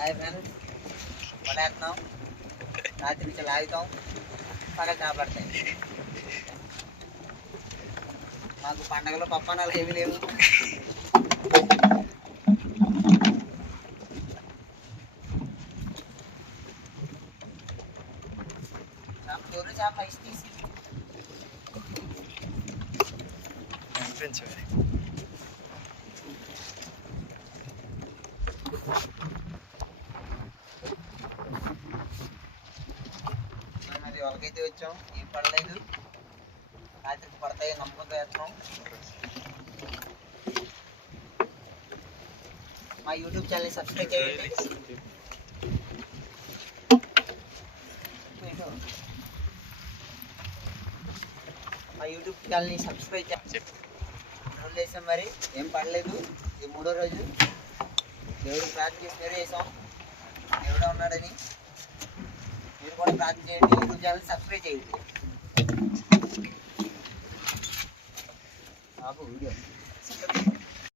Hi friends, పడేస్తున్నాం. రాత్రి నుంచి లాగుతాం, పగలు చేపడతాయి. మాకు పండగలు పప్పనాలు ఏమీ లేవు. చేప చేప ఇసి తీసి మరి వాళ్ళకైతే వచ్చాం, ఏం పడలేదు. రాత్రికి పడతాయి నమ్మకంతో వేస్తున్నాం. మా యూట్యూబ్ ఛానల్ని సబ్స్క్రైబ్ చేయండి. మా యూట్యూబ్ ఛానల్ని సబ్స్క్రైబ్ చేయండి. రోజులు వేసాం, మరి ఏం పడలేదు. ఇది 3వ రోజు. దేవుడు ప్రార్థన చేసి వేరే వేసాం, దేవుడే ఉన్నాడని. మీరు కూడా ప్రార్థన చేయండి, యూట్యూబ్ ఛానల్ సబ్స్క్రైబ్ చేయండి. వీడియో